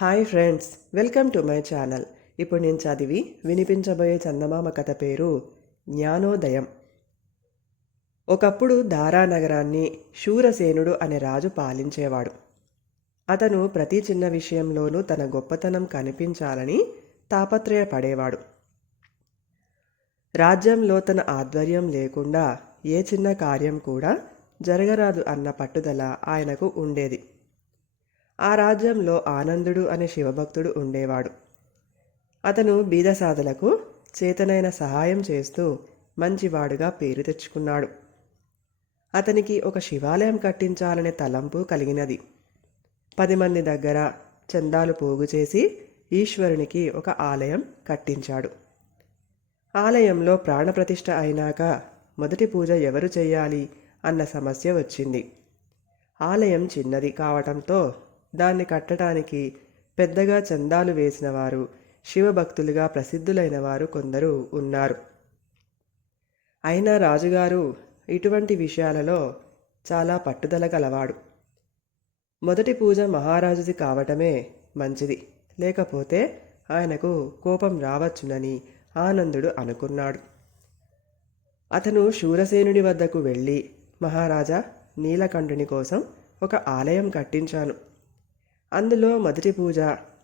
Hi friends welcome to my channel. ఇప్పుడు నేను చదివి వినిపించబోయే చందమామ కథ పేరు జ్ఞానోదయం. ఒకప్పుడు దారానగరాన్ని శూరసేనుడు అనే రాజు పాలించేవాడు. అతను ప్రతి చిన్న విషయంలోనూ తన గొప్పతనం కనిపించాలని తాపత్రయపడేవాడు. రాజ్యంలో తన ఆధ్వర్యం లేకుండా ఏ చిన్న కార్యం కూడా జరగరాదు అన్న పట్టుదల ఆయనకు ఉండేది. ఆ రాజ్యంలో ఆనందుడు అనే శివభక్తుడు ఉండేవాడు. అతను బీదసాధలకు చేతనైన సహాయం చేస్తూ మంచివాడుగా పేరు తెచ్చుకున్నాడు. అతనికి ఒక శివాలయం కట్టించాలనే తలంపు కలిగినది. పది మంది దగ్గర చందాలు పోగు చేసి ఈశ్వరునికి ఒక ఆలయం కట్టించాడు. ఆలయంలో ప్రాణప్రతిష్ఠ అయినాక మొదటి పూజ ఎవరు చేయాలి అన్న సమస్య వచ్చింది. ఆలయం చిన్నది కావటంతో దాన్ని కట్టడానికి పెద్దగా చందాలు వేసినవారు శివభక్తులుగా ప్రసిద్ధులైన వారు కొందరు ఉన్నారు. అయినా రాజుగారు ఇటువంటి విషయాలలో చాలా పట్టుదల గలవాడు. మొదటి పూజ మహారాజుది కావటమే మంచిది. లేకపోతే ఆయనకు కోపం రావచ్చునని ఆనందుడు అనుకున్నాడు. అతను శూరసేనుడి వద్దకు వెళ్ళి మహారాజా నీలకంఠుని కోసం ఒక ఆలయం కట్టించాను. అందులో మొదటి పూజ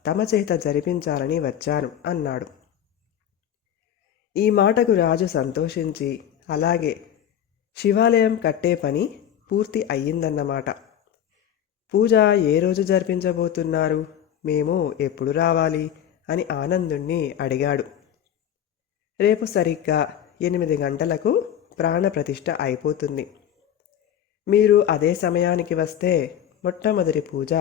తమ చేత జరిపించాలని వచ్చాను అన్నాడు. ఈ మాటకు రాజు సంతోషించి అలాగే శివాలయం కట్టే పని పూర్తి అయ్యిందన్నమాట. పూజ ఏ రోజు జరిపించబోతున్నారు? మేము ఎప్పుడు రావాలి? అని ఆనందుణ్ణి అడిగాడు. రేపు సరిగ్గా ఎనిమిది గంటలకు ప్రాణప్రతిష్ఠ అయిపోతుంది. మీరు అదే సమయానికి వస్తే మొట్టమొదటి పూజ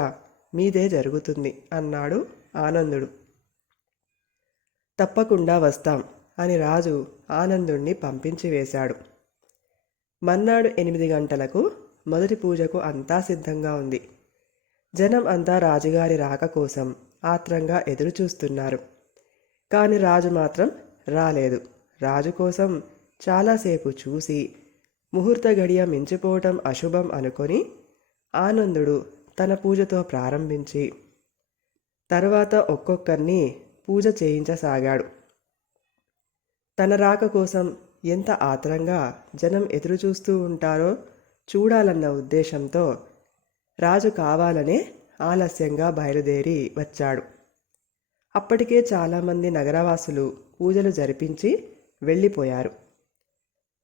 మీదే జరుగుతుంది అన్నాడు ఆనందుడు. తప్పకుండా వస్తాం అని రాజు ఆనందుణ్ణి పంపించి వేశాడు. మన్నాడు ఎనిమిది గంటలకు మొదటి పూజకు అంతా సిద్ధంగా ఉంది. జనం అంతా రాజుగారి రాక కోసం ఆత్రంగా ఎదురుచూస్తున్నారు. కానీ రాజు మాత్రం రాలేదు. రాజు కోసం చాలాసేపు చూసి ముహూర్త గడియ మించిపోవటం అశుభం అనుకొని ఆనందుడు తన పూజతో ప్రారంభించి తర్వాత ఒక్కొక్కరిని పూజ చేయించసాగాడు. తన రాక కోసం ఎంత ఆత్రంగా జనం ఎదురుచూస్తూ ఉంటారో చూడాలన్న ఉద్దేశంతో రాజు కావాలనే ఆలస్యంగా బయలుదేరి వచ్చాడు. అప్పటికే చాలామంది నగరవాసులు పూజలు జరిపించి వెళ్ళిపోయారు.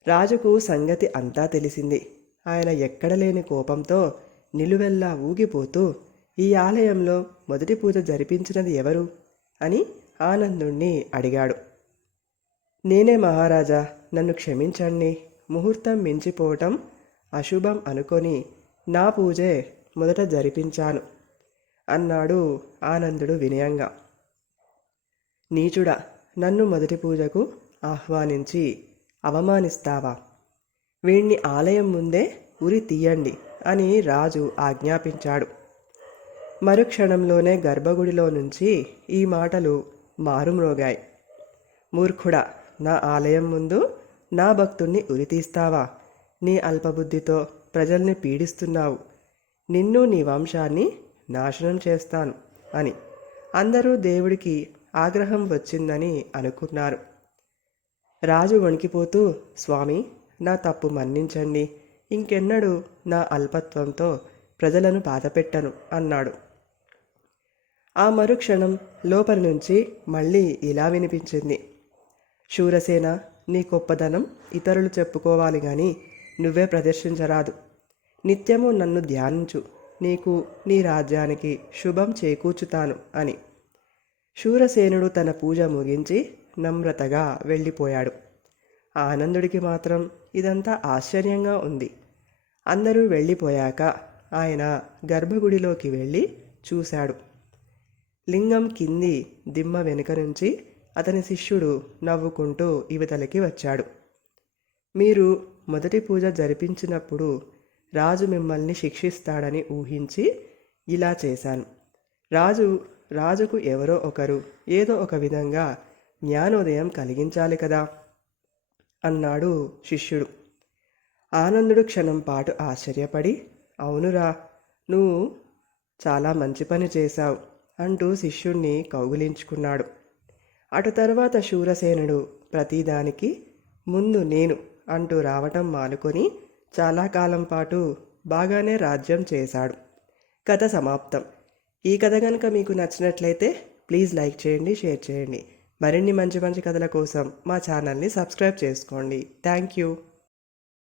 రాజుకు సంగతి అంతా తెలిసింది. ఆయన ఎక్కడ లేని కోపంతో నిలువెల్లా ఊగిపోతూ ఈ ఆలయంలో మొదటి పూజ జరిపించినది ఎవరు? అని ఆనందుణ్ణి అడిగాడు. నేనే మహారాజా నన్ను క్షమించండి. ముహూర్తం మించిపోవటం అశుభం అనుకొని నా పూజే మొదట జరిపించాను అన్నాడు ఆనందుడు వినయంగా. నీచుడా నన్ను మొదటి పూజకు ఆహ్వానించి అవమానిస్తావా? వీణ్ణి ఆలయం ముందే ఉరి తీయండి. అని రాజు ఆజ్ఞాపించాడు. మరుక్షణంలోనే గర్భగుడిలో నుంచి ఈ మాటలు మారుమ్రోగాయి. మూర్ఖుడా నా ఆలయం ముందు నా భక్తుణ్ణి ఉరితీస్తావా? నీ అల్పబుద్ధితో ప్రజల్ని పీడిస్తున్నావు. నిన్ను నీ వంశాన్ని నాశనం చేస్తాను అని. అందరూ దేవుడికి ఆగ్రహం వచ్చిందని అనుకున్నారు. రాజు వణికిపోతూ స్వామి నా తప్పు మన్నించండి. ఇంకెన్నడూ నా అల్పత్వంతో ప్రజలను బాధపెట్టను అన్నాడు. ఆ మరుక్షణం లోపలి నుంచి మళ్ళీ ఇలా వినిపించింది. శూరసేన నీ గొప్పదనం ఇతరులు చెప్పుకోవాలి గాని నువ్వే ప్రదర్శించరాదు. నిత్యము నన్ను ధ్యానించు. నీకు నీ రాజ్యానికి శుభం చేకూర్చుతాను అని. శూరసేనుడు తన పూజ ముగించి నమ్రతగా వెళ్ళిపోయాడు. ఆనందుడికి మాత్రం ఇదంతా ఆశ్చర్యంగా ఉంది. అందరూ వెళ్ళిపోయాక ఆయన గర్భగుడిలోకి వెళ్ళి చూశాడు. లింగం కింది దిమ్మ వెనుక నుంచి అతని శిష్యుడు నవ్వుకుంటూ ఇవతలకి వచ్చాడు. మీరు మొదటి పూజ జరిపించినప్పుడు రాజు మిమ్మల్ని శిక్షిస్తాడని ఊహించి ఇలా చేశాను. రాజు రాజుకు ఎవరో ఒకరు ఏదో ఒక విధంగా జ్ఞానోదయం కలిగించాలి కదా? అన్నాడు శిష్యుడు. ఆనందుడు క్షణం పాటు ఆశ్చర్యపడి అవునురా నువ్వు చాలా మంచి పని చేశావు అంటూ శిష్యుణ్ణి కౌగిలించుకున్నాడు. అటు తర్వాత శూరసేనుడు ప్రతిదానికి ముందు నేను అంటూ రావటం మానుకొని చాలా కాలం పాటు బాగానే రాజ్యం చేశాడు. కథ సమాప్తం. ఈ కథ కనుక మీకు నచ్చినట్లయితే ప్లీజ్ లైక్ చేయండి షేర్ చేయండి. మరిన్ని మంచి మంచి కథల కోసం మా ఛానల్ని సబ్స్క్రైబ్ చేసుకోండి. Thank you.